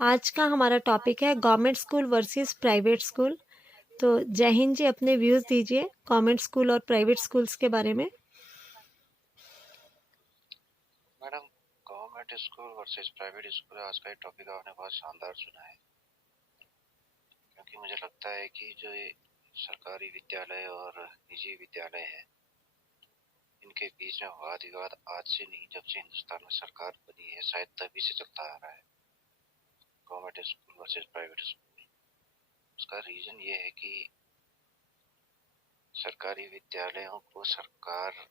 आज का हमारा टॉपिक है government school versus private school. तो जय हिंद जी, अपने व्यूज़ दीजिए गवर्नमेंट स्कूल और प्राइवेट स्कूल्स के बारे में। Madam, government school versus private school आज का ये टॉपिक आपने बहुत शानदार चुना है, क्योंकि मुझे लगता है कि जो ये सरकारी विद्यालय और निजी विद्यालय है, इनके बीच में वाद विवाद आज से नहीं, जब से हिंदुस्तान में सरकार बनी है शायद तभी से चलता आ रहा है। Government school versus private school, उसका रीजन ये है कि सरकारी विद्यालयों को सरकारी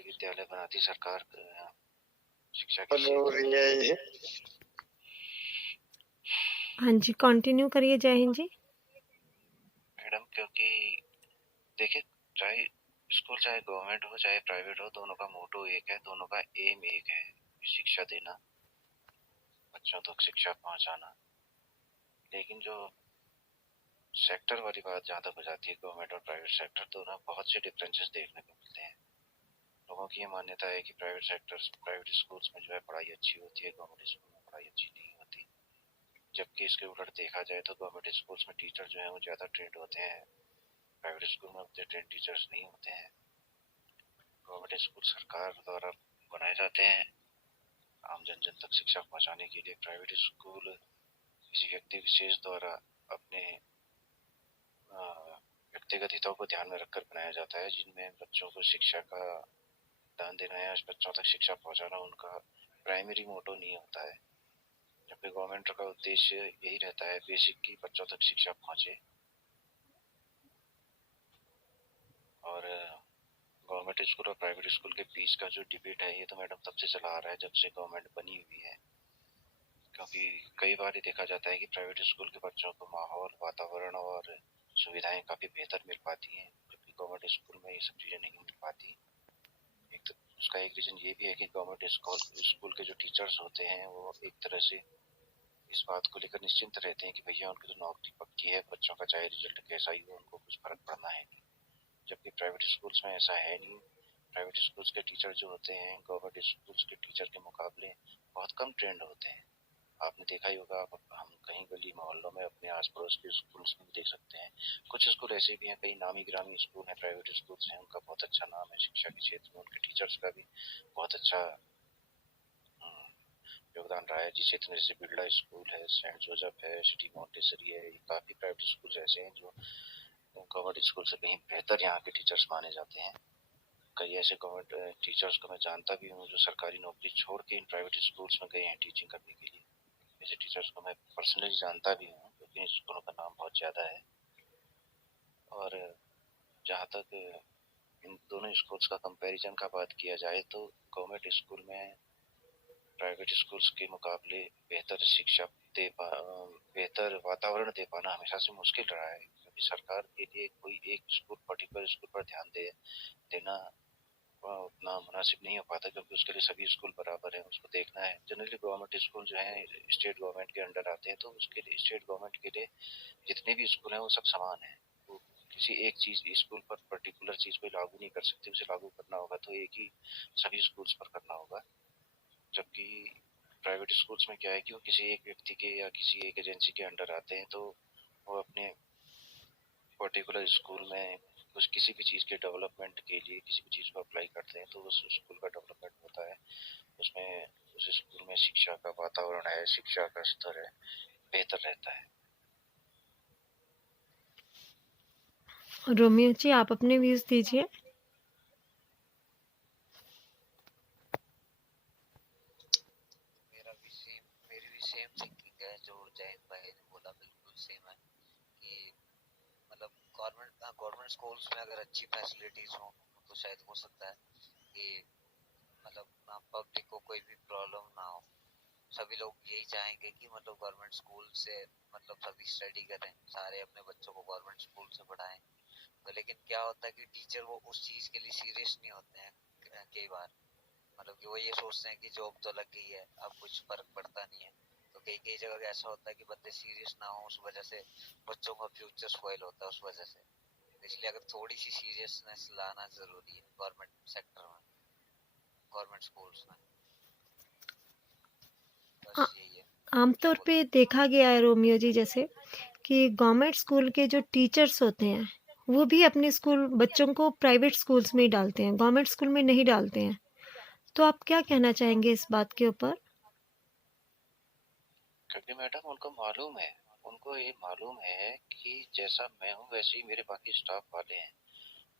विद्यालय बनाती सरकार शिक्षा के क्षेत्र। हाँ जी, कंटिन्यू करिए जय हिंद जी। मैडम, क्योंकि देखिए, चाहे स्कूल चाहे गवर्नमेंट हो चाहे प्राइवेट हो, दोनों का मोटो एक है, दोनों का एम एक है, शिक्षा देना, बच्चों तक शिक्षा पहुंचाना। लेकिन जो सेक्टर वाली बात जहाँ तक हो जाती है, गवर्नमेंट और प्राइवेट सेक्टर, दोनों बहुत से डिफरेंसेस देखने को मिलते हैं। लोगों की ये मान्यता है कि प्राइवेट स्कूल्स में जो है पढ़ाई अच्छी होती है, गवर्नमेंट स्कूल में पढ़ाई अच्छी नहीं होती। जबकि इसके उलट देखा जाए तो गवर्नमेंट स्कूल्स में टीचर जो है वो ज़्यादा ट्रेंड होते हैं, प्राइवेट स्कूल में उतने ट्रेंड टीचर्स नहीं होते हैं। गवर्नमेंट स्कूल सरकार द्वारा बनाए जाते हैं आम जन जन तक शिक्षा पहुंचाने के लिए। प्राइवेट स्कूल किसी व्यक्ति विशेष द्वारा अपने व्यक्तिगत हितों को ध्यान में रखकर बनाया जाता है, जिनमें बच्चों को शिक्षा का दान देना या बच्चों तक शिक्षा पहुंचाना उनका प्राइमरी मोटो नहीं होता है। जबकि गवर्नमेंट का उद्देश्य यही रहता है बेसिक की बच्चों तक शिक्षा पहुंचे। और गवर्नमेंट स्कूल और प्राइवेट स्कूल के बीच का जो डिबेट है, ये तो मैडम तब से चला आ रहा है जब से गवर्नमेंट बनी हुई है। क्योंकि कई बार ये देखा जाता है कि प्राइवेट स्कूल के बच्चों को माहौल, वातावरण और सुविधाएं काफी बेहतर मिल पाती हैं, जबकि गवर्नमेंट स्कूल में ये सब चीजें नहीं मिल पाती। एक तो उसका एक रीजन ये भी है कि गवर्नमेंट स्कूल के जो टीचर्स होते हैं वो एक तरह से इस बात को लेकर निश्चिंत रहते हैं कि भैया उनकी तो नौकरी पक्की है, बच्चों का चाहे रिजल्ट कैसा ही हो उनको कुछ फर्क पड़ना है नहीं। जबकि प्राइवेट स्कूल्स में ऐसा है नहीं। प्राइवेट स्कूल्स के टीचर जो होते हैं गवर्नमेंट स्कूल्स के टीचर के मुकाबले बहुत कम ट्रेंड होते हैं। आपने देखा ही होगा, हम कहीं गली मोहल्लों में अपने आस पड़ोस के स्कूल्स में देख सकते हैं। कुछ स्कूल ऐसे भी हैं, कई नामी गिरामी स्कूल हैं, प्राइवेट स्कूल्स हैं, उनका बहुत अच्छा नाम है शिक्षा के क्षेत्र में, उनके टीचर्स का भी बहुत अच्छा योगदान रहा है। जिस क्षेत्र में जैसे बिरला स्कूल है, सेंट जोसेफ है, सिटी मॉन्टेसरी है, काफी प्राइवेट स्कूल ऐसे हैं जो गवर्नमेंट स्कूल से कहीं बेहतर यहाँ के टीचर्स माने जाते हैं। कई ऐसे गवर्नमेंट टीचर्स को मैं जानता भी हूँ जो सरकारी नौकरी छोड़ के इन प्राइवेट स्कूल्स में गए हैं टीचिंग करने के लिए। ऐसे टीचर्स को मैं पर्सनली जानता भी हूँ, क्योंकि इन स्कूलों का नाम बहुत ज़्यादा है। और जहाँ तक इन दोनों स्कूल्स का कंपैरिजन का बात किया जाए तो गवर्नमेंट स्कूल में प्राइवेट स्कूल्स के मुकाबले बेहतर शिक्षा बेहतर वातावरण दे पाना हमेशा से मुश्किल रहा है, क्योंकि सरकार के लिए कोई एक स्कूल पर्टिकुलर स्कूल पर ध्यान देना उतना मुनासिब नहीं हो पाता, क्योंकि उसके लिए सभी स्कूल बराबर हैं, उसको देखना है। जनरली गवर्नमेंट स्कूल जो है स्टेट गवर्नमेंट के अंडर आते हैं, तो उसके लिए स्टेट गवर्नमेंट के लिए जितने भी स्कूल हैं वो सब समान है। वो किसी एक चीज स्कूल पर पर्टिकुलर चीज को लागू नहीं कर सकते, उसे लागू करना होगा तो एक ही सभी स्कूल्स पर करना होगा। जबकि प्राइवेट स्कूल्स में क्या है कि वो किसी एक व्यक्ति के या किसी एक एजेंसी के अंडर आते हैं, तो वो अपने पर्टिकुलर स्कूल में कुछ किसी भी चीज़ के डेवलपमेंट के लिए किसी भी चीज़ को अप्लाई करते हैं, तो उस स्कूल का डेवलपमेंट होता है। उसमें उस स्कूल में शिक्षा का वातावरण है, शिक्षा का स्तर है, बेहतर रहता है। रोमियो जी, आप अपने व्यूज़ दीजिए। मेरी भी सेम थिंकिंग है, जो जैन भाई ने बोला बिल्कुल सेम है कि मतलब गवर्नमेंट स्कूल्स में अगर अच्छी फैसिलिटीज हो तो शायद हो सकता है कि मतलब पब्लिक को कोई भी प्रॉब्लम ना हो। सभी लोग यही चाहेंगे कि मतलब गवर्नमेंट स्कूल से मतलब सभी स्टडी करें, सारे अपने बच्चों को गवर्नमेंट स्कूल से पढ़ाएं। तो लेकिन क्या होता है कि टीचर वो उस चीज के लिए सीरियस नहीं होते हैं कई बार। मतलब कि वो ये सोचते हैं कि जॉब तो लग गई है, अब कुछ फर्क पड़ता नहीं है। तो कई कई जगह ऐसा होता है कि बंदे सीरियस ना हो, उस वजह से बच्चों का फ्यूचर स्पॉइल होता है उस वजह से। इसलिए अगर थोड़ी सी सीरियसनेस लाना जरूरी है गवर्नमेंट सेक्टर में, गवर्नमेंट स्कूल्स में। बस यही है। आमतौर पे देखा गया है रोमियो जी जैसे कि गवर्नमेंट स्कूल के जो टीचर्स होते हैं वो भी अपने स्कूल बच्चों को प्राइवेट स्कूल्स में ही डालते हैं, गवर्नमेंट स्कूल में नहीं डालते हैं। तो आप क्या कहना चाहेंगे इस बात के ऊपर? क्योंकि मैडम उनको ये मालूम है कि जैसा मैं हूँ वैसे ही मेरे बाकी स्टाफ वाले हैं।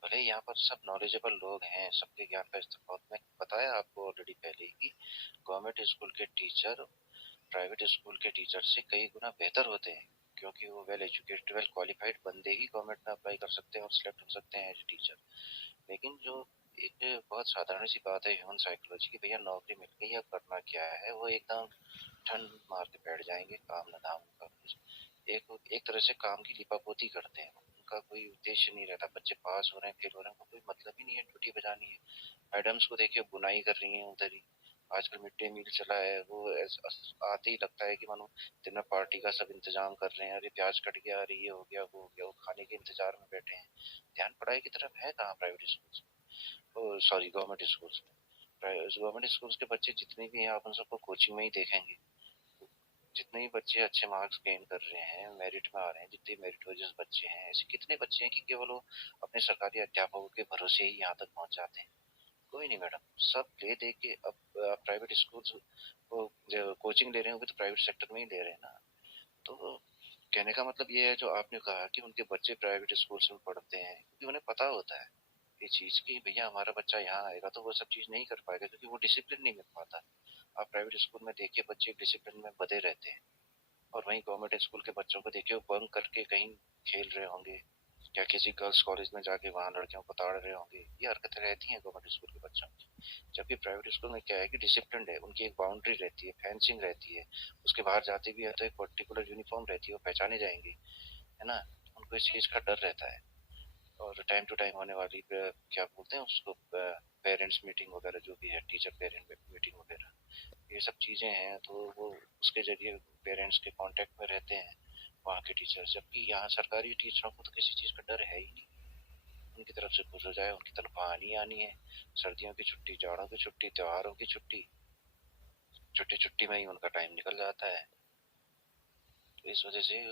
भले ही यहाँ पर सब नॉलेजेबल लोग हैं, सबके ज्ञान का इस्तेमाल मैं बताया आपको ऑलरेडी पहले ही कि गवर्नमेंट स्कूल के टीचर प्राइवेट स्कूल के टीचर से कई गुना बेहतर होते हैं, क्योंकि वो वेल एजुकेटेड वेल क्वालिफाइड बंदे ही गवर्नमेंट में अप्लाई कर सकते हैं और सिलेक्ट हो सकते हैं एज टीचर। लेकिन जो एक बहुत साधारण सी बात है ह्यूमन साइकोलॉजी की, भैया नौकरी मिल गई अब करना क्या है, वो एकदम ठंड मार के बैठ जाएंगे, काम न धाम का एक एक तरह से काम की लिपापोती करते हैं। उनका कोई उद्देश्य नहीं रहता, बच्चे पास हो रहे हैं फेल हो रहे हैं, उनको कोई मतलब ही नहीं है, ड्यूटी बजानी है। मैडम्स को देखिए बुनाई कर रही हैं उधर ही, आजकल मिड डे मील चला है, वो आते ही लगता है कि मानो दिन में पार्टी का सब इंतजाम कर रहे हैं, अरे प्याज कट गया, अरे ये हो गया वो हो गया, वो खाने के इंतजार में बैठे हैं। ध्यान पढ़ाई की तरफ है कहाँ private school, sorry government schools में। गवर्नमेंट स्कूल्स के बच्चे जितने भी हैं आप उन सबको कोचिंग में ही देखेंगे। जितने भी बच्चे अच्छे मार्क्स गेन कर रहे हैं, मेरिट में आ रहे हैं, जितने मेरिटोरियस बच्चे हैं, ऐसे कितने बच्चे हैं कि केवल वो अपने सरकारी अध्यापकों के भरोसे ही यहाँ तक पहुंच जाते हैं। कोई नहीं मैडम, सब ले दे के अब प्राइवेट स्कूल्स को जो कोचिंग ले रहे हैं वो भी तो प्राइवेट सेक्टर में ही ले रहे हैं ना। तो कहने का मतलब ये है जो आपने कहा कि उनके बच्चे प्राइवेट स्कूल्स में पढ़ते हैं क्योंकि उन्हें पता होता है ये चीज की भैया हमारा बच्चा यहाँ आएगा तो वो सब चीज नहीं कर पाएगा, क्योंकि वो डिसिप्लिन नहीं मिल पाता। आप प्राइवेट स्कूल में देखिए बच्चे डिसिप्लिन में बधे रहते हैं, और वहीं गवर्नमेंट स्कूल के बच्चों को देखिए वो बंक करके कहीं खेल रहे होंगे या किसी गर्ल्स कॉलेज में जाके वहां लड़कियों को ताड़ रहे होंगे। ये हरकतें रहती हैं गवर्नमेंट स्कूल के बच्चों की। जबकि प्राइवेट स्कूल में क्या है कि डिसिप्लिन है, उनकी एक बाउंड्री रहती है, फेंसिंग रहती है, उसके बाहर जाते भी है तो एक पर्टिकुलर यूनिफॉर्म रहती है, वो पहचाने जाएंगे, है ना। उनको इस चीज का डर रहता है। और टाइम टू टाइम होने वाली क्या बोलते हैं उसको, पेरेंट्स मीटिंग वगैरह जो भी है, टीचर पेरेंट मीटिंग वगैरह, ये सब चीजें हैं, तो वो उसके जरिए पेरेंट्स के कांटेक्ट में रहते हैं वहाँ के टीचर। जबकि यहाँ सरकारी टीचरों को तो किसी चीज का डर है ही नहीं, उनकी तरफ से कुछ हो जाए उनकी तनख्वाह आनी आनी है। सर्दियों की छुट्टी, जाड़ों की छुट्टी, त्योहारों की छुट्टी, छुट्टी छुट्टी में ही उनका टाइम निकल जाता है। तो इस वजह से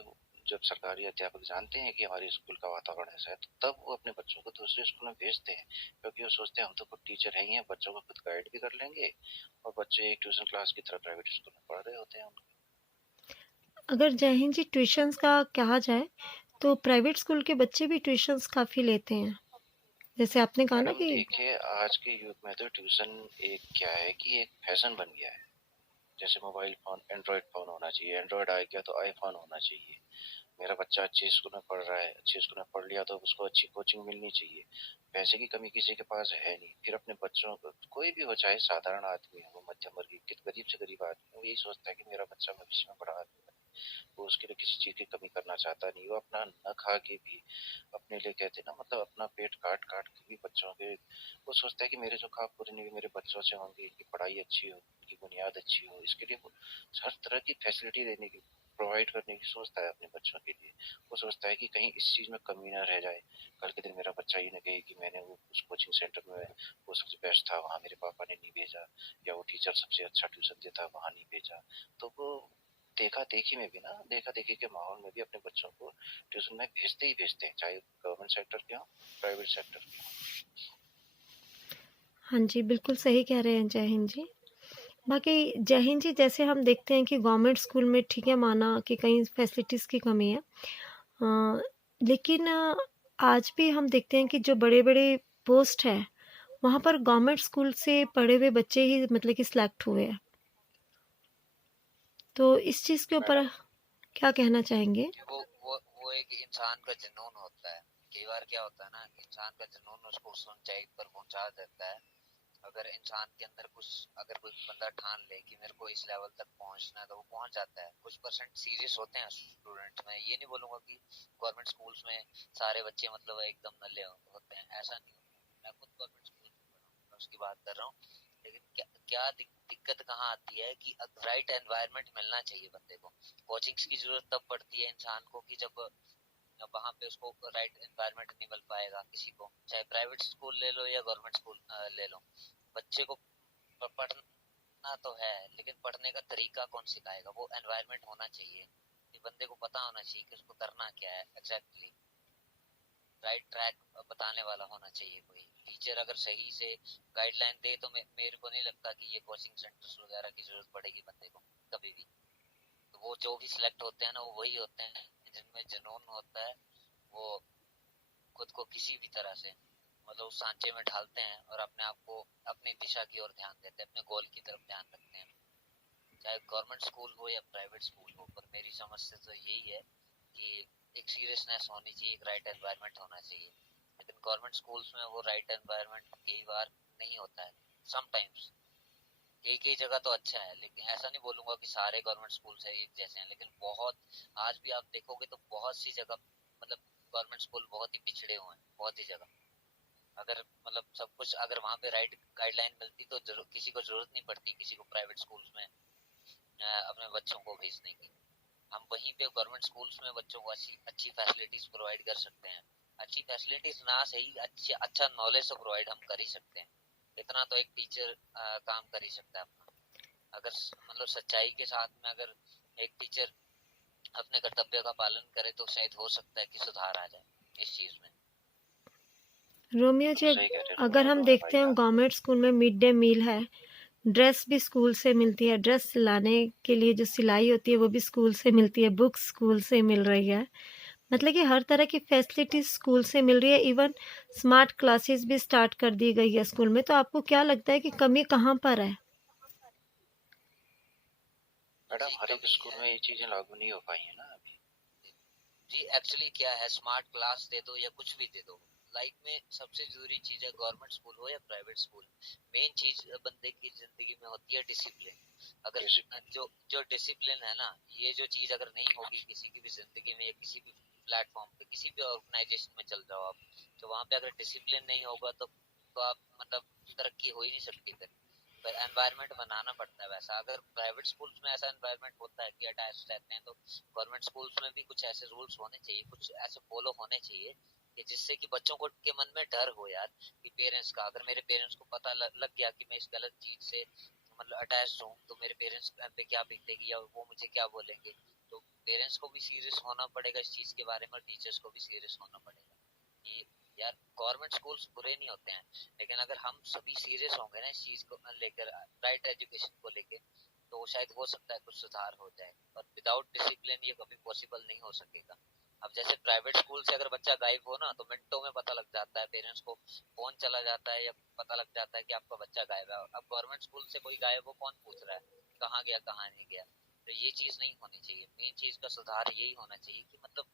जब सरकारी अध्यापक जानते हैं कि हमारे स्कूल का वातावरण ऐसा है तो तब वो अपने बच्चों को दूसरे स्कूल में भेजते हैं, क्योंकि वो सोचते हैं हम तो खुद टीचर है ही हैं, बच्चों को खुद गाइड भी कर लेंगे और बच्चे एक ट्यूशन क्लास की तरह प्राइवेट स्कूल में पढ़ रहे होते हैं। अगर जय हिंद जी ट्यूशन्स का कहा जाए तो प्राइवेट स्कूल के बच्चे भी ट्यूशन्स काफ़ी लेते हैं, जैसे आपने कहा ना मैडम कि देखिए आज के युग में तो ट्यूशन एक क्या है कि एक फैशन बन गया है। जैसे मोबाइल फोन, एंड्रॉइड फोन होना चाहिए, एंड्रॉइड आ गया तो आईफोन होना चाहिए। मेरा बच्चा अच्छे स्कूल में पढ़ रहा है, अच्छे स्कूल में पढ़ लिया तो उसको अच्छी कोचिंग मिलनी चाहिए। पैसे की कमी किसी के पास है नहीं, फिर अपने बच्चों को कोई भी हो, चाहे साधारण आदमी हो, मध्यम वर्गीय गरीब से गरीब आदमी हो, यही सोचता है कि मेरा बच्चा भविष्य में बड़ा आदमी बने। वो उसके लिए किसी चीज की कमी करना चाहता नहीं, वो अपना न खा के भी अपने लिए कहते ना, मतलब अपना पेट काट काट के भी बच्चों के, वो सोचता है कि मेरे जो ख्वाब पूरे नहीं हुए मेरे बच्चों से होंगे, इनकी पढ़ाई अच्छी हो, इनकी बुनियाद अच्छी हो, इसके लिए वो हर तरह की फैसिलिटी देने की, प्रोवाइड करने की सोचता है अपने बच्चों के लिए। वो सोचता है कि कहीं इस चीज में कमी ना रह जाए, कल के दिन मेरा बच्चा ये ना कहे कि मैंने वो उस कोचिंग सेंटर में वो सबसे बेस्ट था वहां मेरे पापा ने नहीं भेजा, या वो टीचर सबसे अच्छा ट्यूशन देता वहां नहीं भेजा। तो वो देखा देखी में भी ना, देखा देखी के माहौल में भी अपने बच्चों को ट्यूशन में भेजते हैं, चाहे गवर्नमेंट सेक्टर के हो प्राइवेट सेक्टर के हो। हाँ जी, बिल्कुल सही कह रहे हैं जय हिंद जी। बाकी जय हिंद जी जैसे हम देखते हैं कि गवर्नमेंट स्कूल में ठीक है माना कि कहीं फैसिलिटीज़ की कमी है, लेकिन आज भी हम देखते हैं कि जो बड़े-बड़े पोस्ट है वहाँ पर गवर्नमेंट स्कूल से पढ़े हुए बच्चे ही मतलब कि सिलेक्ट हुए हैं। तो इस चीज़ के ऊपर मैडम क्या कहना चाहेंगे? कि वो एक इंसान का जुनून होता है। कई बार क्या होता है ना, इंसान का जुनून उसको उस ऊंचाई पर पहुंचा देता है। अगर इंसान के अंदर कुछ, अगर कोई बंदा ठान ले कि मेरे को इस लेवल तक पहुंचना है तो वो पहुंच जाता है। कुछ परसेंट सीरियस होते हैं स्टूडेंट्स। मैं ये नहीं बोलूंगा कि गवर्नमेंट स्कूल्स में सारे बच्चे मतलब एकदम नल्ले होते हैं, ऐसा नहीं होता। मैं खुद गवर्नमेंट स्कूल में पढ़ा हूँ, मैं उसकी बात कर रहा हूँ। लेकिन क्या दिक्कत कहाँ आती है कि राइट एनवायरनमेंट मिलना चाहिए बंदे को। कोचिंग्स की जरूरत तब पड़ती है इंसान को कि जब वहां पे उसको राइट एनवायरनमेंट नहीं मिल पाएगा किसी को, चाहे प्राइवेट स्कूल ले लो या गवर्नमेंट स्कूल ले लो। बच्चे को पढ़ना पढ़ना तो है, लेकिन पढ़ने का तरीका कौन सिखाएगा? वो एनवायरनमेंट होना चाहिए कि बंदे को पता होना चाहिए कि उसको करना क्या है एग्जैक्टली। राइट ट्रैक बताने वाला होना चाहिए कोई टीचर। अगर सही से गाइडलाइन दे तो मेरे को नहीं लगता कि ये कोचिंग सेंटर्स वगैरह की जरूरत पड़ेगी बंदे को कभी भी। तो वो जो भी सिलेक्ट होते हैं ना, वो वही होते हैं जिनमें जुनून होता है। वो खुद को किसी भी तरह से मतलब उस सांचे में ढालते हैं और अपने आप को अपनी दिशा की ओर ध्यान देते हैं, अपने गोल की तरफ ध्यान रखते हैं। चाहे गवर्नमेंट स्कूल हो या प्राइवेट स्कूल हो, पर मेरी समझ से तो यही है कि एक सीरियसनेस होनी चाहिए, एक राइट एनवायरनमेंट होना चाहिए। लेकिन गवर्नमेंट स्कूल्स में वो राइट एनवायरनमेंट कई बार नहीं होता है। समटाइम्स कई कई जगह तो अच्छा है, लेकिन ऐसा नहीं बोलूंगा कि सारे गवर्नमेंट स्कूल है एक जैसे हैं, लेकिन बहुत आज भी आप देखोगे तो बहुत सी जगह मतलब गवर्नमेंट स्कूल बहुत ही पिछड़े हुए हैं, बहुत ही जगह। अगर मतलब सब कुछ अगर वहाँ पे राइट गाइडलाइन मिलती तो किसी को जरूरत नहीं पड़ती किसी को प्राइवेट स्कूल्स में अपने बच्चों को भेजने की। हम वहीं पे गवर्नमेंट स्कूल्स में बच्चों को अच्छी अच्छी फैसिलिटीज प्रोवाइड कर सकते हैं। अच्छी फैसिलिटीज ना सही अच्छा नॉलेज तो प्रोवाइड हम कर ही सकते हैं। इतना तो एक टीचर काम कर ही सकता है अपना। अगर मतलब सच्चाई के साथ में अगर एक टीचर अपने कर्तव्य का पालन करे तो शायद हो सकता है कि सुधार आ जाए इस चीज में। रोमियो जी, सही कह रहे हो अगर हम तुम्हारे देखते भाई हैं आप। गवर्नमेंट स्कूल में मिड डे मील है, ड्रेस भी स्कूल से मिलती है, ड्रेस लाने के लिए जो सिलाई होती है वो भी स्कूल से मिलती है, बुक्स स्कूल से मिल रही है। मतलब कि हर तरह की फैसिलिटीज स्कूल से मिल रही है। इवन स्मार्ट क्लासेस भी स्टार्ट कर दी गई है स्कूल में। तो आपको क्या लगता है कि कमी कहाँ पर है? मैडम जी हर एक कमी स्कूल है। में ये चीजें लागू नहीं हो पाई है ना अभी। जी एक्चुअली क्या है, स्मार्ट क्लास दे दो या कुछ भी दे दो, लाइफ में सबसे जरूरी चीज है गवर्नमेंट स्कूल हो या प्राइवेट स्कूल, मेन चीज बंदे की जिंदगी में होती है डिसिप्लिन। अगर डिसिप्लिन। जो जो डिसिप्लिन है ना, ये जो चीज अगर नहीं होगी किसी की भी जिंदगी में या किसी भी प्लेटफॉर्म पे किसी भी ऑर्गेनाइजेशन में चल जाओ आप, तो वहां पे अगर डिसिप्लिन नहीं होगा तो आप मतलब तरक्की हो ही नहीं सकती फिर। पर एनवायरनमेंट बनाना पड़ता है वैसा। अगर प्राइवेट स्कूल्स में ऐसा एनवायरनमेंट होता है कि अटैच रहते हैं, तो गवर्नमेंट स्कूल्स में भी कुछ ऐसे रूल्स होने चाहिए, कुछ ऐसे फॉलो होने चाहिए कि जिससे कि बच्चों को के मन में डर हो यार कि पेरेंट्स का, अगर मेरे पेरेंट्स को पता लग गया कि मैं इस गलत चीज से मतलब अटैच हूँ, तो मेरे पेरेंट्स पे क्या बीतेगी या वो मुझे क्या बोलेंगे। तो पेरेंट्स को भी सीरियस होना पड़ेगा इस चीज के बारे में, और टीचर्स को भी सीरियस होना पड़ेगा कि यार गवर्नमेंट स्कूल्स बुरे नहीं होते हैं, लेकिन अगर हम सभी सीरियस होंगे ना इस चीज को लेकर, राइट एजुकेशन को लेकर, तो शायद हो सकता है कुछ सुधार हो जाए। और विदाउट डिसिप्लिन ये कभी पॉसिबल नहीं हो सकेगा। अब जैसे प्राइवेट स्कूल से अगर बच्चा गायब हो ना, तो मिनटों में पता लग जाता है, पेरेंट्स को फोन चला जाता है या पता लग जाता है कि आपका बच्चा गायब है। अब गवर्नमेंट स्कूल से कोई गायब हो, कौन पूछ रहा है कहाँ गया कहाँ नहीं गया। तो ये चीज नहीं होनी चाहिए। मेन चीज का सुधार यही होना चाहिए कि मतलब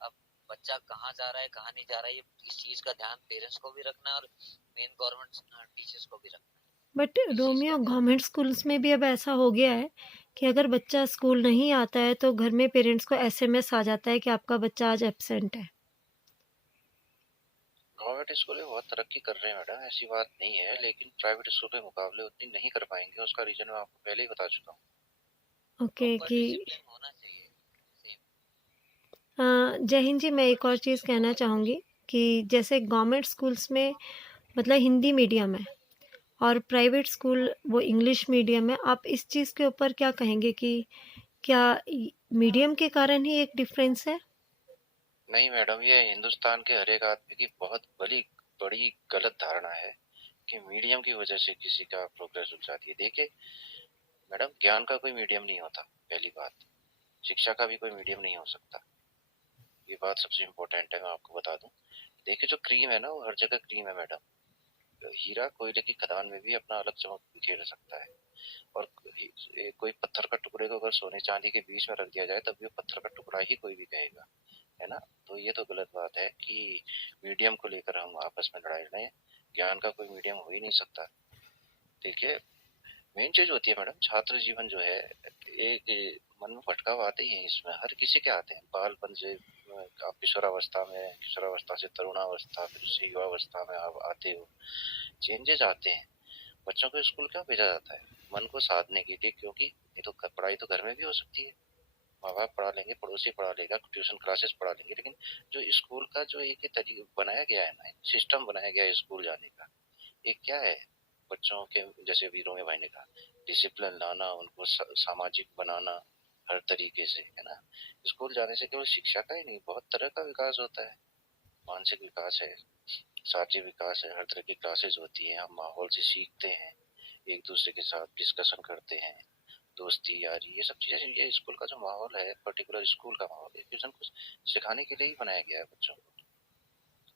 अब बच्चा कहाँ जा रहा है कहाँ नहीं जा रहा है, ये इस चीज का ध्यान पेरेंट्स को भी रखना है और मेन गवर्नमेंट टीचर्स को भी रखना बट है, इस चीज का रोमियो, ध्यान गवर्नमेंट रखना स्कूल्स में भी अब ऐसा हो गया है कि अगर बच्चा स्कूल नहीं आता है तो घर में पेरेंट्स को एसएमएस आ जाता है कि आपका बच्चा आज एब्सेंट है। गवर्नमेंट स्कूल बहुत तरक्की कर रहे हैं मैडम, ऐसी बात नहीं है, लेकिन प्राइवेट स्कूल के मुकाबले उतनी नहीं कर पाएंगे। उसका रीजन मैं आपको पहले ही बता चुका हूँ। ओके प्रॉपर कि डिसिप्लिन होना चाहिए सेम। जय हिंद जी, मैं एक और चीज़ कहना चाहूँगी कि जैसे गवर्नमेंट स्कूल्स में मतलब हिंदी मीडियम है और प्राइवेट स्कूल वो इंग्लिश मीडियम है। आप इस चीज़ के ऊपर क्या कहेंगे कि क्या मीडियम के कारण ही एक डिफरेंस है? नहीं मैडम, ये हिंदुस्तान के हर एक आदमी की बहुत बड़ी बड़ी गलत धारणा है कि मीडियम की वजह से किसी का प्रोग्रेस रुक जाती है। देखिए मैडम, ज्ञान का कोई मीडियम नहीं होता, पहली बात। शिक्षा का भी कोई मीडियम नहीं हो सकता। ये बात सबसे इम्पोर्टेंट है, मैं आपको बता दूं। देखिए जो क्रीम है ना, वो हर जगह क्रीम है मैडम। हीरा कोयले की खदान में भी अपना अलग चमक बिखेर सकता है। और कोई पत्थर का टुकड़े को अगर सोने चांदी के बीच में रख दिया जाए तब भी पत्थर का टुकड़ा ही कोई भी कहेगा, है ना। तो ये तो गलत बात है कि मीडियम को लेकर हम आपस में लड़ाई लड़े। ज्ञान का कोई मीडियम हो ही नहीं सकता। देखिए मेन चीज होती है मैडम, छात्र जीवन जो है एक मन में भटकाव आते ही है। इसमें हर किसी के आते हैं, बालपन से आप किशोरावस्था में, किशोरावस्था से तरुणावस्था, फिर उससे युवावस्था में आप आते हो, चेंजेस आते हैं। बच्चों को स्कूल क्यों भेजा जाता है? मन को साधने के लिए, क्योंकि ये तो पढ़ाई तो घर में भी हो सकती है। माँ बाप पढ़ा लेंगे, पड़ोसी पढ़ा लेगा, ट्यूशन क्लासेस पढ़ा लेंगे, लेकिन जो स्कूल का जो एक तरीका बनाया गया है ना, सिस्टम बनाया गया है स्कूल जाने का, ये क्या है? बच्चों के जैसे वीरों में भाई ने कहा, डिसिप्लिन लाना, उनको सामाजिक बनाना हर तरीके से, है ना। स्कूल जाने से केवल शिक्षा का ही नहीं, बहुत तरह का विकास होता है। मानसिक विकास है, शारीरिक विकास है, हर तरह की क्लासेस होती है। हम माहौल से सीखते हैं, एक दूसरे के साथ डिस्कशन करते हैं, दोस्ती यारी ये सब चीजें। ये स्कूल का जो माहौल है, पर्टिकुलर स्कूल का माहौल, एजुकेशन को सिखाने के लिए ही बनाया गया है बच्चों को।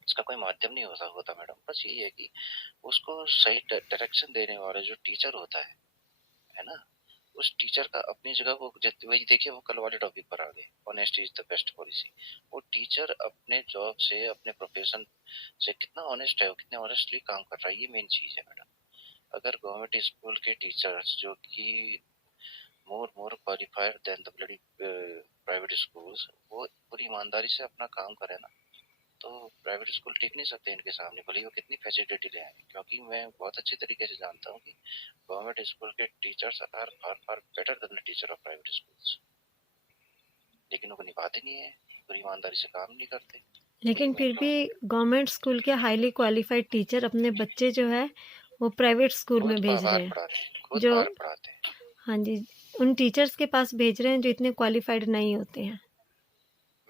इसका कोई माध्यम नहीं होता मैडम। बस यही है कि उसको सही डायरेक्शन देने वाला जो टीचर होता है ना, उस टीचर का अपनी जगह वो वही देखिए, वो कल वाले टॉपिक पर आ गए, honesty is the best policy. वो टीचर अपने जॉब से, अपने प्रोफेशन से कितना ऑनेस्ट है, वो कितने ऑनेस्टली काम कर रहा है, ये मेन चीज है मैडम। अगर गवर्नमेंट स्कूल के टीचर्स जो कि more qualified than the bloody private schools, वो पूरी ईमानदारी से अपना काम करे ना, तो प्राइवेट स्कूल टिक नहीं सकते इनके सामने, भले ही वो कितनी फैसिलिटी ले आए। क्योंकि मैं बहुत अच्छी तरीके से जानता हूँ कि गवर्नमेंट स्कूल के teachers are far far better than the teacher of private schools, लेकिन वो निभाते नहीं है, पूरी ईमानदारी से काम नहीं करते। लेकिन फिर भी गवर्नमेंट स्कूल के हाईली क्वालिफाइड टीचर अपने बच्चे जो है वो प्राइवेट स्कूल में खुद भेज रहे बाहर हैं, पढ़ाते हैं, खुद जो बाहर पढ़ाते हैं। हाँ जी, उन टीचर्स के पास भेज रहे हैं जो इतने क्वालिफाइड नहीं होते हैं।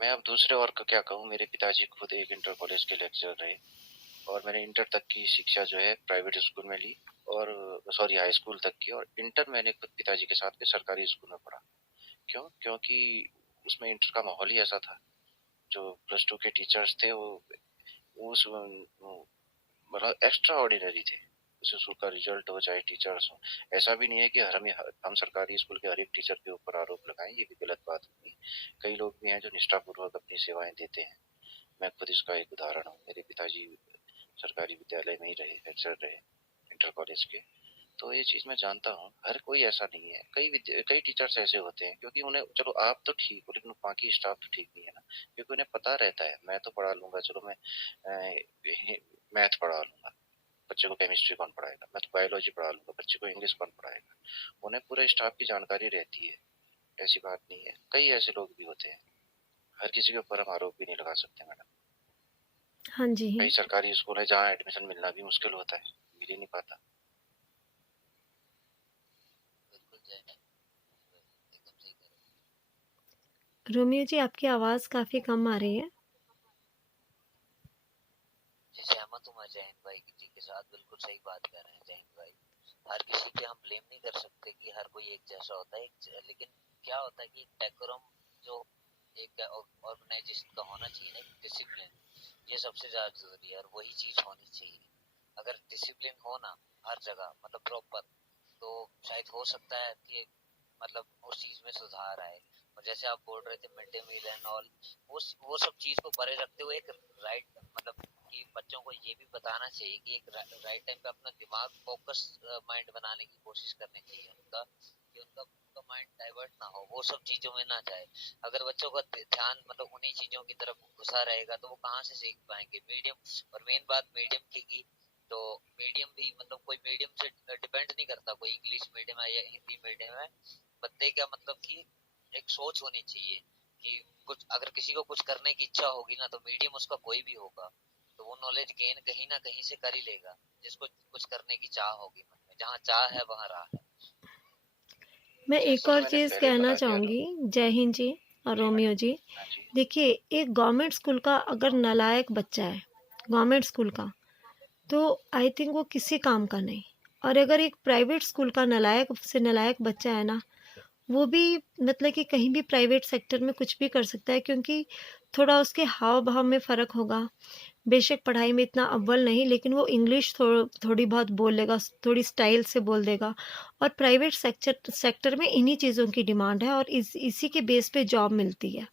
मैं अब दूसरे और को क्या कहूँ, मेरे पिताजी खुद एक इंटर कॉलेज के लेक्चरर रहे, और मैंने इंटर तक की शिक्षा जो है प्राइवेट स्कूल में ली, और सॉरी हाई स्कूल तक की, और इंटर मैंने खुद पिताजी के साथ के सरकारी स्कूल में पढ़ा। क्यों? क्योंकि उसमें इंटर का माहौल ही ऐसा था। जो प्लस टू के टीचर्स थे वो उस मतलब एक्स्ट्रा ऑर्डिनरी थे। उस स्कूल का रिजल्ट हो चाहे टीचर्स हो, ऐसा भी नहीं है कि हम सरकारी स्कूल के हर एक टीचर के ऊपर आरोप लगाएं, ये भी गलत बात होगी। कई लोग भी हैं जो निष्ठापूर्वक अपनी सेवाएं देते हैं। मैं खुद इसका एक उदाहरण हूँ। मेरे पिताजी सरकारी विद्यालय में ही रहे, लेक्चर रहे इंटर कॉलेज के, तो ये चीज मैं जानता हूँ। हर कोई ऐसा नहीं है, कई टीचर्स ऐसे होते हैं, क्योंकि उन्हें, चलो आप तो ठीक हो लेकिन बाकी स्टाफ तो ठीक नहीं है ना, क्योंकि उन्हें पता रहता है मैं तो पढ़ा लूंगा, चलो मैं मैथ पढ़ा लूंगा, बच्चे को केमिस्ट्री कौन पढ़ाएगा, मैं तो बायोलॉजी पढ़ा लूंगा, बच्चे को इंग्लिश कौन पढ़ाएगा। उन्हें पूरे स्टाफ की जानकारी रहती है, ऐसी बात नहीं है। कई ऐसे लोग भी होते हैं, हर किसी के ऊपर हम आरोप भी नहीं लगा सकते मैडम। हाँ जी। कई सरकारी स्कूल है जहाँ एडमिशन मिलना भी मुश्किल होता है, मिल ही नहीं पाता। बिल्कुल जय एकदम सही कह रहे हो। रोमियो जी, आपकी आवाज़ काफ़ी कम आ रही है। जी सहमत हूँ मैं जय हिंद भाई जी के साथ, बिल्कुल सही बात कर रहे हैं जय हिंद भाई। हर किसी पे हम ब्लेम नहीं कर सकते कि हर कोई एक जैसा होता है, लेकिन क्या होता है कि डेकोरम जो एक ऑर्गेनाइजेशन का होना चाहिए ना, डिसिप्लिन, ये सबसे ज्यादा जरूरी है और वही चीज होनी चाहिए। अगर डिसिप्लिन हो ना हर जगह मतलब प्रॉपर, तो शायद हो सकता है कि मतलब उस चीज में सुधार आए। और जैसे आप बोल रहे थे mid day meal and all, वो सब चीज को परे रखते हुए एक राइट मतलब कि बच्चों को ये भी बताना चाहिए कि एक राइट टाइम पे अपना दिमाग फोकस माइंड बनाने की कोशिश करनी चाहिए उनका, कि उनका माइंड डाइवर्ट ना हो, वो सब चीजों में ना जाए। अगर बच्चों का ध्यान मतलब उन्हीं चीजों की तरफ घुसा रहेगा तो वो कहाँ से सीख पाएंगे मीडियम। और मेन बात मीडियम की, तो मीडियम भी मतलब कोई मीडियम से डिपेंड नहीं करता, कोई इंग्लिश मीडियम है या हिंदी मीडियम है। बंदे का मतलब कि एक सोच होनी चाहिए कि कुछ अगर किसी को कुछ करने की इच्छा होगी ना, तो मीडियम उसका कोई भी होगा तो वो नॉलेज गेन कहीं ना कहीं से कर ही लेगा, जिसको कुछ करने की चाह होगी मन में, जहाँ चाह है वहाँ राह है। मैं एक वो तो और मैंने चीज़ पहले ही कहना बता दिया। चाहूँगी, जय हिंद जी और जी रोमियो मैडम। जी। हाँ जी। देखिए, एक गवर्नमेंट स्कूल का अगर नालायक बच्चा है, गवर्नमेंट स्कूल का, तो आई थिंक वो किसी काम का नहीं। और अगर एक प्राइवेट स्कूल का नालायक से नालायक बच्चा है ना, वो भी मतलब कि कहीं भी प्राइवेट सेक्टर में कुछ भी कर सकता है, क्योंकि थोड़ा उसके हाव भाव में फ़र्क होगा। बेशक पढ़ाई में इतना अव्वल नहीं, लेकिन वो इंग्लिश थोड़ी बहुत बोल लेगा, थोड़ी स्टाइल से बोल देगा। और प्राइवेट सेक्टर में इन्हीं चीज़ों की डिमांड है, और इसी के बेस पे जॉब मिलती है।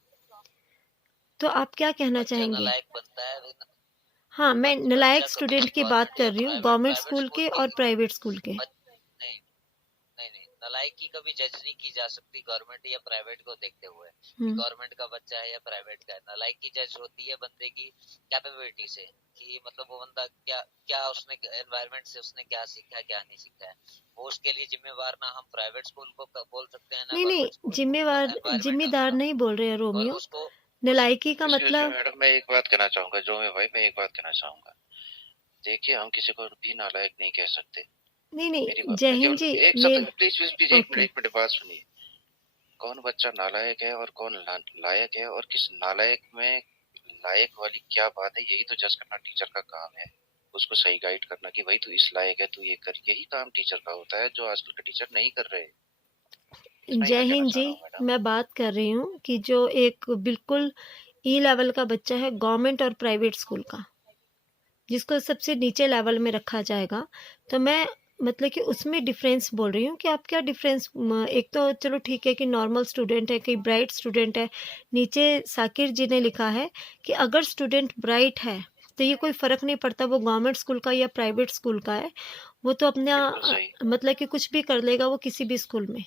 तो आप क्या कहना बच्चा चाहेंगे? नालायक बनता है हाँ, मैं बच्चा नालायक कभी भी स्टूडेंट की बात गवर्नमेंट या कर रही हूँ, private government private school school के की और प्राइवेट स्कूल के। नहीं नहीं नहीं, नालायकी कभी जज नहीं की जा सकती गवर्नमेंट या प्राइवेट को देखते हुए कि हुँ। गवर्नमेंट का बच्चा है या प्राइवेट का है। नालायकी जज होती है बंदे की कैपेबिलिटी से, कि मतलब वो बंदा क्या क्या उसने एनवायरनमेंट से उसने क्या सीखा है क्या नहीं सीखा है। वो उसके लिए जिम्मेवार ना हम प्राइवेट स्कूल को बोल सकते हैं ना नहीं, नहीं, गवर्नमेंट स्कूल को, वो एनवायरनमेंट ज़िम्मेदार उसका। नहीं बोल रहे हैं और रोमियो। उसको उस नालायकी का एक्सक्यूज मी मतलब मैडम, मैं एक बात कहना चाहूंगा, जो मैं भाई मैं एक बात कहना चाहूंगा। देखिए, हम किसी को भी नालायक नहीं कह सकते। नहीं, मेरी नहीं, बात जय मैं हिंद केवल जी, एक शब्द प्लीज प्लीज प्लीज ओके। एक मिनट बात सुनिए। कौन बच्चा नालायक है और कौन लायक है और किस नालायक में लायक वाली क्या बात है, यही तो जज करना टीचर का काम है। उसको सही गाइड करना कि भाई तू इस लायक है, तू ये कर, यही काम टीचर का होता है जो आजकल के टीचर नहीं कर रहे। इतना ही जय मैं कहना हिंद चाह जी, रहा हूँ मैडम। मैं बात कर रही हूँ कि जो एक बिल्कुल ई लेवल का बच्चा है गवर्नमेंट और प्राइवेट स्कूल का, जिसको सबसे नीचे लेवल में रखा जाएगा, तो मैं मतलब कि उसमें डिफरेंस बोल रही हूँ कि आप क्या डिफरेंस, एक तो चलो ठीक है कि नॉर्मल स्टूडेंट है, कि ब्राइट स्टूडेंट है। नीचे साकिर जी ने लिखा है कि अगर स्टूडेंट ब्राइट है तो ये कोई फ़र्क नहीं पड़ता वो गवर्नमेंट स्कूल का या प्राइवेट स्कूल का है, वो तो अपना बिल्कुल सही। मतलब कि कुछ भी कर लेगा वो किसी भी स्कूल में।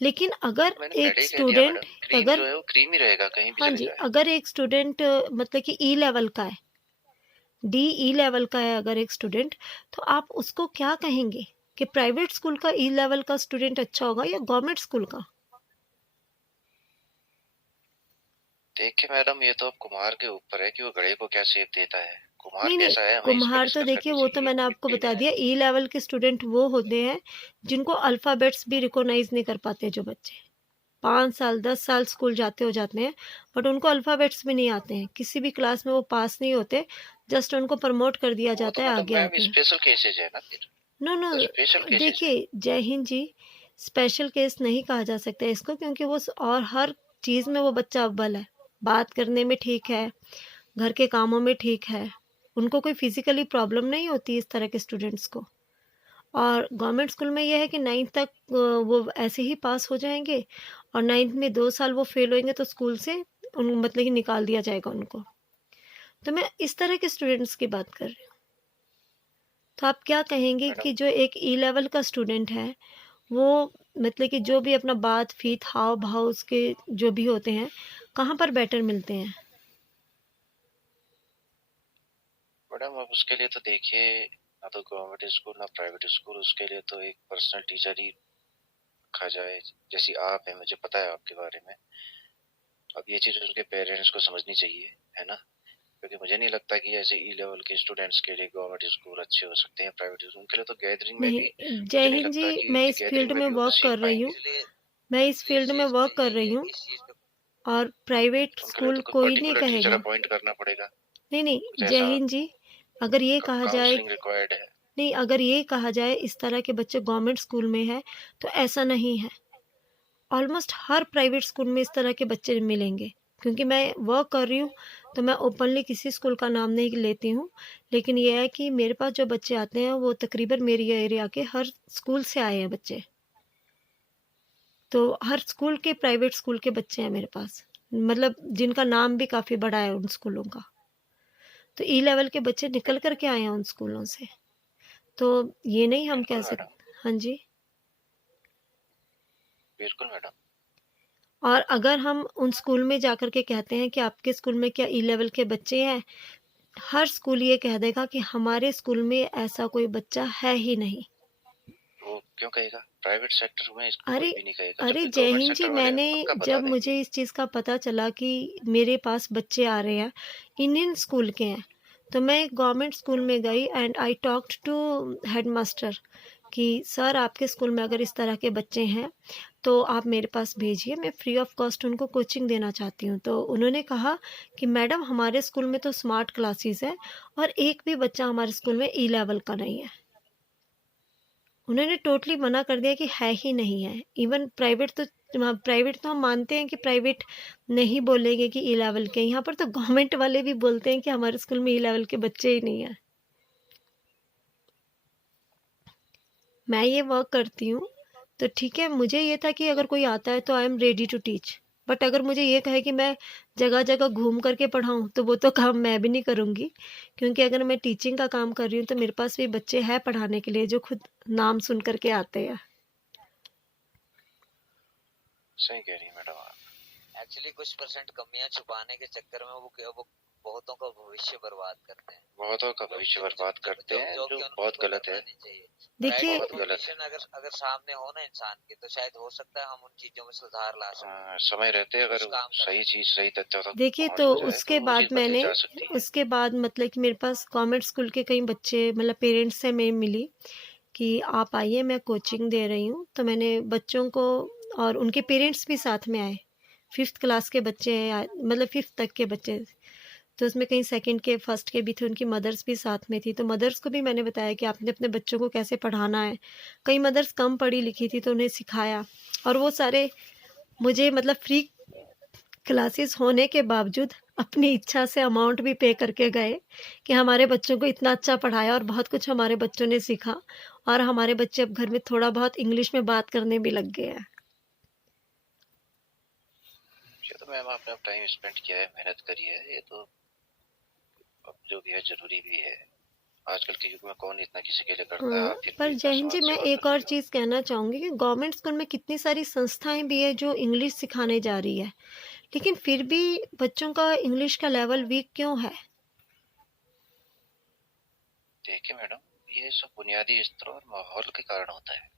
लेकिन अगर मैंने एक पहले ही कह दिया स्टूडेंट, मैडम, क्रीम अगर जो है वो क्रीम ही रहेगा कहीं भी हाँ चले जी, जाए। अगर एक स्टूडेंट मतलब कि ई लेवल का है, डी ई लेवल का है अगर एक स्टूडेंट, तो आप उसको क्या कहेंगे कि प्राइवेट स्कूल का ई लेवल का स्टूडेंट अच्छा होगा या गवर्नमेंट स्कूल का? देखिए मैडम, ये तो अब कुम्हार के ऊपर है कि वो घड़े को क्या शेप देता है। कुम्हार नहीं, नहीं, कैसा है हमें इस पर कुम्हार तो डिस्कस देखिए करनी वो तो चाहिए। मैंने आपको मिट्टी में बता है। दिया, ई लेवल के स्टूडेंट वो होते हैं जिनको अल्फ़ाबेट्स भी रिकॉग्नाइज़ नहीं कर पाते जो बच्चे। 5 साल, 10 साल स्कूल जाते हो जाते हैं, बट उनको अल्फ़ाबेट्स भी नहीं आते हैं। किसी भी क्लास में वो पास नहीं होते, जस्ट उनको प्रमोट कर दिया वो जाता तो है मतलब आगे मैम आके। स्पेशल केसेज है ना फिर। नो, नो, तो स्पेशल केसेज है। देखिए जय हिंद जी, स्पेशल केस नहीं कहा जा सकता इसको क्योंकि वो और हर चीज़ में वो बच्चा अव्वल है। बात करने में ठीक है, घर के कामों में ठीक है, उनको कोई फिज़िकली प्रॉब्लम नहीं होती इस तरह के स्टूडेंट्स को। और गवर्नमेंट स्कूल में ये है कि 9th तक वो ऐसे ही पास हो जाएँगे और 9th में 2 साल वो फेल होंगे तो स्कूल से उन मतलब कि निकाल दिया जाएगा उनको। तो मैं इस तरह के स्टूडेंट्स की बात कर रही हूँ। तो आप क्या कहेंगे मैडम कि जो एक ई लेवल का स्टूडेंट है, वो मतलब कि जो भी अपना बात-फीत, हाव-भाव उसके जो भी होते हैं, कहाँ पर बेटर मिलते हैं? मैडम अब उसके लिए तो देखिए, ना तो गवर्नमेंट स्कूल ना प्राइवेट स्कूल, उसके लिए तो एक पर्सनल टीचर ही रखा जाए। जैसी आप है, मुझे पता है आपके बारे में। अब ये चीज उनके पेरेंट्स को समझनी चाहिए, है ना। क्योंकि मुझे नहीं लगता कि ऐसे ई लेवल के स्टूडेंट्स के लिए गवर्नमेंट स्कूल अच्छे हो सकते हैं। प्राइवेट स्कूल उनके लिए तो गैदरिंग में भी नहीं, जय मुझे नहीं हिंद लगता जी, कि मैं ये इस फील्ड गैदरिंग में में भी वो वर्क सीख कर रही हूँ। पाएंगे। एक्चुअली मैं इस एक्चुअली इस फील्ड में चीज वर्क पे कर यही रही है हूँ इस चीज पे। और प्राइवेट तो उनके लिए स्कूल तो कोई कोई नहीं पर्टिकुलर टीचर कहेगा। अपॉइंट करना पड़ेगा। नहीं, नहीं, कुछ जय ऐसा हिंद जी, अगर ये कहा जाए, काउंसलिंग रिक्वायर्ड है। नहीं, अगर ये कहा जाए इस तरह के बच्चे गवर्नमेंट स्कूल में हैं, तो ऐसा नहीं है। ऑलमोस्ट हर प्राइवेट स्कूल में इस तरह के बच्चे मिलेंगे क्योंकि मैं वर्क कर रही हूँ, तो मैं ओपनली किसी स्कूल का नाम नहीं लेती हूँ। लेकिन ये है कि मेरे पास जो बच्चे आते हैं, वो तकरीबन मेरी एरिया के हर स्कूल से आए हैं बच्चे। तो हर स्कूल के प्राइवेट स्कूल के बच्चे हैं मेरे पास, मतलब जिनका नाम भी काफ़ी बड़ा है उन स्कूलों का। तो ई लेवल के बच्चे निकल कर के आए हैं उन स्कूलों से। तो ये नहीं हम कह बिल्कुल मैडम। सकते। हाँ जी। बिल्कुल मैडम। और अगर हम उन स्कूल में जाकर के कहते हैं कि आपके स्कूल में क्या ई लेवल के बच्चे हैं, हर स्कूल ये कह देगा कि हमारे स्कूल में ऐसा कोई बच्चा है ही नहीं। वो क्यों कहेगा? प्राइवेट सेक्टर में इसको अरे, कोई भी नहीं कहेगा, अरे जबकि जय गवर्नमेंट हिंद जी, सेक्टर वाले मैंने पक्का बता जब देंगे। मुझे इस चीज़ का पता चला कि मेरे पास बच्चे आ रहे हैं, इंडियन स्कूल के हैं, तो मैं एक गवर्नमेंट स्कूल में गई and I talked to headmaster कि सर आपके स्कूल में अगर इस तरह के बच्चे हैं, तो आप मेरे पास भेजिए, मैं फ्री ऑफ कॉस्ट उनको कोचिंग देना चाहती हूँ। तो उन्होंने कहा कि मैडम हमारे स्कूल में तो स्मार्ट क्लासेस है और एक भी बच्चा हमारे स्कूल में ई लेवल का नहीं है। उन्होंने टोटली मना कर दिया कि है ही नहीं है। इवन प्राइवेट तो हम मानते हैं कि प्राइवेट नहीं बोलेंगे कि ई लेवल के, यहाँ पर तो गवर्नमेंट वाले भी बोलते हैं कि हमारे स्कूल में ई लेवल के बच्चे ही नहीं है। मैं ये वर्क करती हूँ, तो ठीक है, मुझे ये था कि अगर कोई आता है तो I am ready to teach. But अगर मुझे ये कहे कि मैं जगह-जगह घूम कर के पढ़ाऊँ, तो वो तो काम मैं भी नहीं करूँगी। क्योंकि अगर मैं टीचिंग का काम कर रही हूँ, तो मेरे पास भी बच्चे हैं पढ़ाने के लिए जो खुद नाम सुन कर के आते हैं। सही कह रही है मैडम आप। एक्चुअली कुछ परसेंट कमियां छुपाने के चक्कर में वो बहुतों का भविष्य बर्बाद करते हैं। बहुतों का भविष्य बर्बाद करते हैं, जो जो कि उनको बहुत गलत करना है। नहीं चाहिए। राइट देखिए, बहुत गलत है। इन्फॉर्मेशन अगर अगर सामने हो ना इंसान के, तो शायद हो सकता है हम उन चीजों में सुधार ला सकें, समय रहते कुछ अगर काम कर सही सकें। चीज सही तथ्यों तक देखिए पहुंच तो हो जाए उसके तो वो बाद चीज बदली मैंने जा सकती है। उसके बाद मतलब कि मेरे पास गवर्नमेंट स्कूल के कई बच्चे मतलब पेरेंट्स से मैं मिली कि आप आइए, मैं कोचिंग दे रही हूँ। तो मैंने बच्चों को और उनके पेरेंट्स भी साथ में आए। 5th क्लास के बच्चे मतलब 5th तक के बच्चे, तो उसमें कहीं सेकंड के फर्स्ट के भी थे, उनकी मदर्स भी साथ में थी। तो मदर्स को भी मैंने बताया कि आपने अपने बच्चों को कैसे पढ़ाना है। कई मदर्स कम पढ़ी लिखी थी तो उन्हें सिखाया, और वो सारे मुझे मतलब फ्री क्लासेस होने के बावजूद अपनी इच्छा से अमाउंट भी पे करके गए कि हमारे बच्चों को इतना अच्छा पढ़ाया, और बहुत कुछ हमारे बच्चों ने सीखा, और हमारे बच्चे अब घर में थोड़ा बहुत इंग्लिश में बात करने भी लग गए हैं। ये तो मैम आपने अब टाइम स्पेंड किया है, मेहनत करी है, ये तो अब जो भी है जरूरी भी है। आजकल के युग में कौन इतना किसी के लिए करता है, आप फिर पर भी इतना जय हिंद जी, स्वार्थ मैं सेवा एक कर और रही हो। चीज़ कहना चाहूँगी कि गवर्नमेंट स्कूल में कितनी सारी संस्थाएं भी है जो इंग्लिश सिखाने जा रही है, लेकिन फिर भी बच्चों का इंग्लिश का लेवल वीक क्यों है? देखिए मैडम, ये सब बुनियादी स्तर और माहौल के कारण होता है।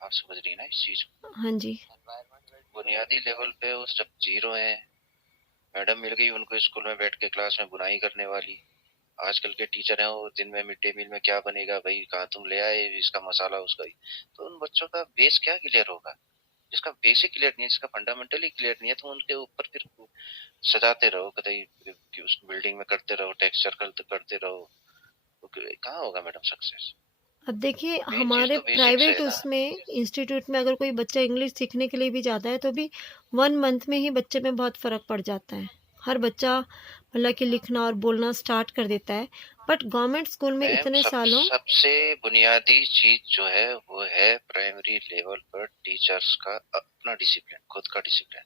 आप समझ रही है ना इस चीज को? हाँ जी। बुनियादी लेवल पे वो सब जीरो है। मैडम मिल गई उनको स्कूल में बैठ के क्लास में बुनाई करने वाली। आजकल के टीचर हैं वो दिन में मिड डे मील में क्या बनेगा भाई, कहाँ तुम ले आए इसका मसाला उसका ही। तो उन बच्चों का बेस क्या क्लियर होगा? जिसका बेसिक क्लियर नहीं है, जिसका फंडामेंटल ही क्लियर नहीं है, तो उनके ऊपर फिर सजाते रहो कतई कि उस बिल्डिंग में करते रहो, टेक्सचर करते करते रहो, तो कहाँ होगा मैडम सक्सेस? अब देखिए, मेन चीज हमारे तो बेसिक्स प्राइवेट है ना। उसमें इंस्टीट्यूट में अगर कोई बच्चा इंग्लिश सीखने के लिए भी जाता है तो भी 1 मंथ में ही बच्चे में बहुत फ़र्क पड़ जाता है। हर बच्चा मतलब कि लिखना और बोलना स्टार्ट कर देता है। बट गवर्नमेंट स्कूल में मैम इतने सालों सबसे बुनियादी चीज जो है वो है प्राइमरी लेवल पर टीचर्स का अपना डिसिप्लिन, खुद का डिसिप्लिन।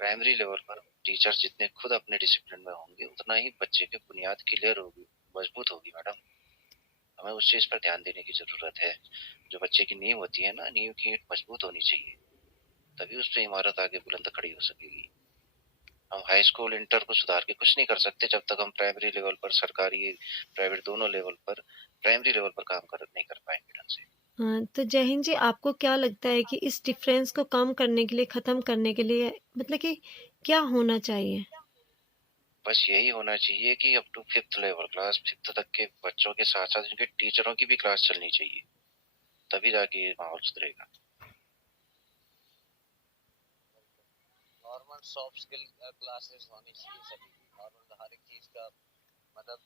प्राइमरी लेवल पर टीचर्स जितने खुद अपने डिसिप्लिन में होंगे उतना ही बच्चे की बुनियाद क्लियर होगी, मजबूत होगी मैडम। हमें उस चीज पर ध्यान देने की जरूरत है। जो बच्चे की नींव होती है ना, नींव की ईंट मजबूत होनी चाहिए, तभी उस पर इमारत आगे बुलंद खड़ी हो सकेगी। हम हाई स्कूल इंटर को सुधार के कुछ नहीं कर सकते जब तक हम प्राइमरी लेवल पर, सरकारी प्राइवेट दोनों लेवल पर, प्राइमरी लेवल पर काम कर नहीं कर पाएंगे ढंग से। तो जय हिंद जी, आपको क्या लगता है कि इस डिफरेंस को कम करने के लिए, ख़त्म करने के लिए मतलब कि क्या होना चाहिए? बस यही होना चाहिए कि up to 5th level, class 5th तक के बच्चों के साथ साथ उनके टीचरों की भी क्लास चलनी चाहिए, तभी जाके ये माहौल सुधरेगा। नॉर्मल सॉफ्ट स्किल क्लासेस होनी चाहिए सभी। नॉर्मल हर एक चीज का मतलब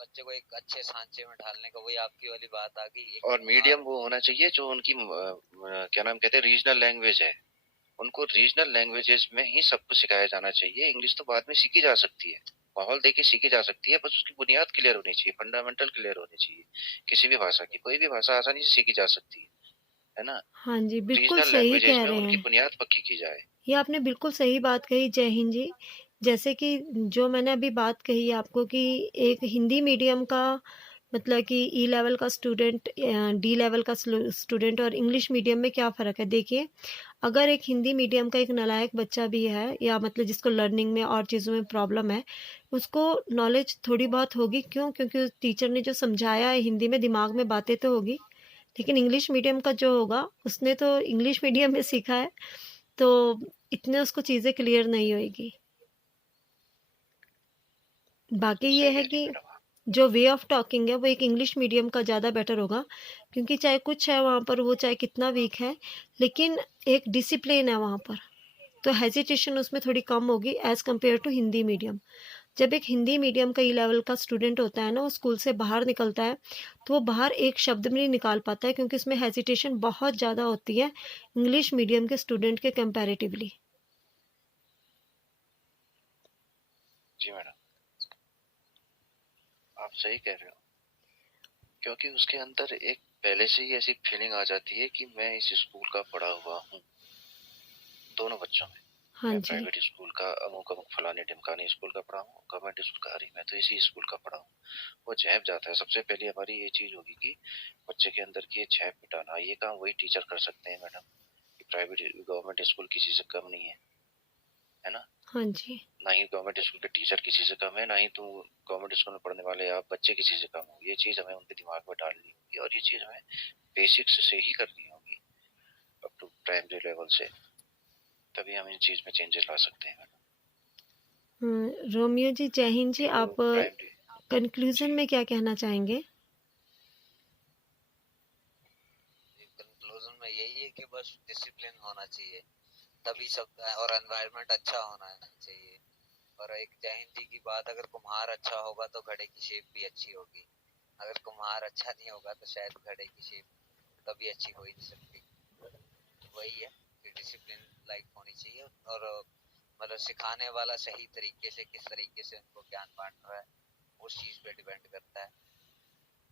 बच्चे को एक अच्छे सांचे में ढालने का, वही आपकी वाली बात आ गई। और मीडियम वो होना चाहिए जो उनकी क्या नाम कहते हैं, रीजनल लैंग्वेज है। उनको रीजनल लैंग्वेजेस में ही सब कुछ सिखाया जाना चाहिए। इंग्लिश तो बाद में सीखी जा सकती है, माहौल देके सीखी जा सकती है, बस उसकी बुनियाद क्लियर होनी चाहिए, फंडामेंटल क्लियर होनी चाहिए। किसी भी भाषा की, कोई भी भाषा आसानी से सीखी जा सकती है ना। हाँ जी, बिल्कुल रीजनल सही लैंग्वेजेस कह में रहे उनकी हैं। बुनियाद पक्की की जाए। ये आपने बिल्कुल सही बात कही जय हिंद जी। जैसे कि जो मैंने अभी बात कही आपको कि एक हिंदी मीडियम का मतलब कि ई लेवल का स्टूडेंट, डी लेवल का स्टूडेंट और इंग्लिश मीडियम में क्या फ़र्क है। देखिए, अगर एक हिंदी मीडियम का एक नालायक बच्चा भी है या मतलब जिसको लर्निंग में और चीज़ों में प्रॉब्लम है, उसको नॉलेज थोड़ी बहुत होगी। क्यों? क्योंकि उस टीचर ने जो समझाया है हिंदी में, दिमाग में बातें तो होगी। लेकिन इंग्लिश मीडियम का जो होगा, उसने तो इंग्लिश मीडियम में सीखा है, तो इतने उसको चीज़ें क्लियर नहीं होएगी। बाकी ये सही है कह रही कि मैडम आप। जो वे ऑफ टॉकिंग है वो एक इंग्लिश मीडियम का ज़्यादा बेटर होगा, क्योंकि चाहे कुछ है वहाँ पर, वो चाहे कितना वीक है, लेकिन एक डिसिप्लिन है वहाँ पर, तो हेजिटेशन उसमें थोड़ी कम होगी as compare to Hindi medium. जब एक हिंदी मीडियम का ई लेवल का स्टूडेंट होता है ना, वो स्कूल से बाहर निकलता है, तो वो बाहर एक शब्द भी नहीं निकाल पाता है, क्योंकि उसमें हेजिटेशन बहुत ज़्यादा होती है इंग्लिश मीडियम के स्टूडेंट के कंपैरेटिवली। जी मैडम, आप सही कह रहे हो, क्योंकि उसके अंदर एक पहले से ही ऐसी फीलिंग आ जाती है कि मैं इस स्कूल का पढ़ा हुआ हूँ। दोनों बच्चों में, हाँ मैं जी। प्राइवेट स्कूल का अमुक अमुक फलाने ढिमकाने स्कूल का पढ़ा हूँ, गवर्नमेंट स्कूल का अरे मैं तो इसी स्कूल का पढ़ा हूँ। वो झेप जाता है। सबसे पहले हमारी ये चीज होगी कि बच्चे के अंदर की ये झेप मिटाना। ये काम वही टीचर कर सकते हैं मैडम, कि प्राइवेट गवर्नमेंट स्कूल किसी से कम नहीं है ना। हाँ जी। ना ही गवर्नमेंट स्कूल के टीचर किसी से कम है, ना ही तो गवर्नमेंट स्कूल में पढ़ने वाले आप बच्चे किसी से कम हो। ये चीज हमें उनके दिमाग में डालनी होगी, और ये चीज हमें बेसिक्स से ही करनी होगी, अप टू प्राइमरी लेवल से, तभी हम इन चीज में चेंजेस ला सकते हैं। रोमियो जी, जय हिंद जी, नहीं तो आप प्राइमरी। कंक्लूजन जी, में क्या कहना चाहेंगे? बस डिसिप्लिन होना चाहिए तभी सब, और एनवायरनमेंट अच्छा होना चाहिए। और एक जय हिंद जी की बात, अगर कुम्हार अच्छा होगा तो घड़े की शेप भी अच्छी होगी, अगर कुम्हार अच्छा नहीं होगा तो शायद घड़े की शेप कभी अच्छी हो ही नहीं सकती। तो वही है कि डिसिप्लिन लाइक होनी चाहिए, और मतलब सिखाने वाला सही तरीके से किस तरीके से उनको ज्ञान बांट रहा है उस चीज पे डिपेंड करता है।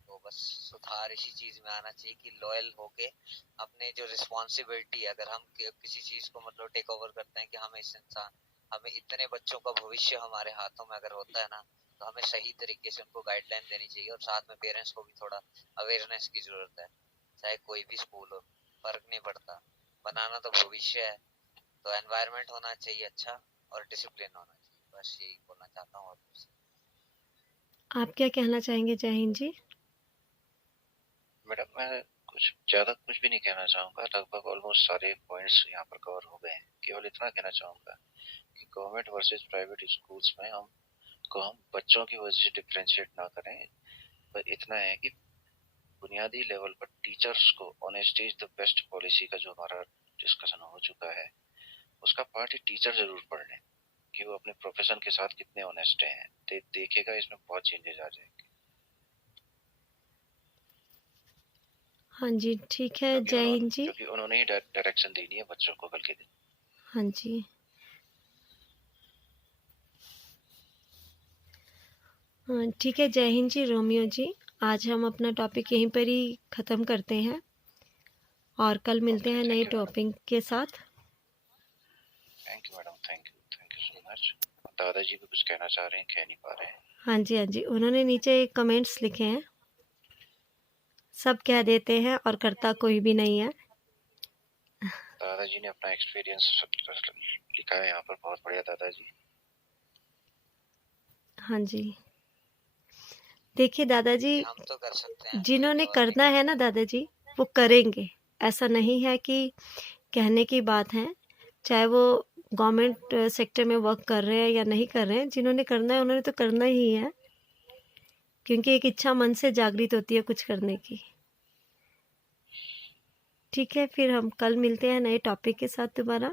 तो बस सुधार इसी चीज में आना चाहिए कि लॉयल होके अपने जो रिस्पॉन्सिबिलिटी है, अगर हम किसी चीज को मतलब टेक ओवर करते हैं कि हमें इतने बच्चों का भविष्य हमारे हाथों में अगर होता है ना, तो हमें सही तरीके से उनको गाइडलाइन देनी चाहिए, और साथ में पेरेंट्स को भी थोड़ा अवेयरनेस की जरूरत है। चाहे कोई भी स्कूल हो, फर्क नहीं पड़ता, बनाना तो भविष्य है। तो एनवायरनमेंट होना चाहिए अच्छा, और डिसिप्लिन होना चाहिए, बस यही बोलना चाहता हूँ। और आप क्या कहना चाहेंगे जय हिंद जी? मैडम मैं कुछ भी नहीं कहना चाहूंगा, लगभग ऑलमोस्ट सारे पॉइंट्स यहाँ पर कवर हो गए हैं। केवल इतना कहना चाहूंगा कि गवर्नमेंट वर्सेस प्राइवेट स्कूल्स में हम बच्चों की वजह से डिफ्रेंशिएट ना करें, पर इतना है कि बुनियादी लेवल पर टीचर्स को on stage the best policy का जो हमारा डिस्कशन हो चुका है, उसका पार्ट ही टीचर जरूर पढ़ लें कि वो अपने प्रोफेशन के साथ कितने ऑनेस्ट हैं। देखेगा इसमें बहुत चेंजेस आ जाएंगे। हाँ जी, ठीक है, जय हिंद जी। क्योंकि उन्होंने ही डायरेक्शन देनी है बच्चों को कल के दिन। हाँ जी। हाँ, ठीक है, जय हिंद जी रोमियो जी। आज हम अपना टॉपिक यहीं पर ही ख़त्म करते हैं और कल मिलते हैं नए टॉपिक के साथ। Thank you madam, thank you so much. दादाजी भी कुछ कहना चाह रहे हैं, कह नहीं पा रहे हैं। हाँ जी, हाँ जी, उन्होंने नीचे कमेंट्स लिखे हैं। सब कह देते हैं और करता कोई भी नहीं है। दादाजी ने अपना एक्सपीरियंस लिखा है यहाँ पर, बहुत बढ़िया दादाजी। हाँ जी, देखिए दादाजी, हम तो कर सकते हैं, जिन्होंने करना है ना दादाजी, वो करेंगे। ऐसा नहीं है कि कहने की बात है, चाहे वो गवर्नमेंट सेक्टर में वर्क कर रहे हैं या नहीं कर रहे हैं, जिन्होंने करना है उन्होंने तो करना ही है, क्योंकि एक इच्छा मन से जागृत होती है कुछ करने की। ठीक है, फिर हम कल मिलते हैं नए टॉपिक के साथ दोबारा।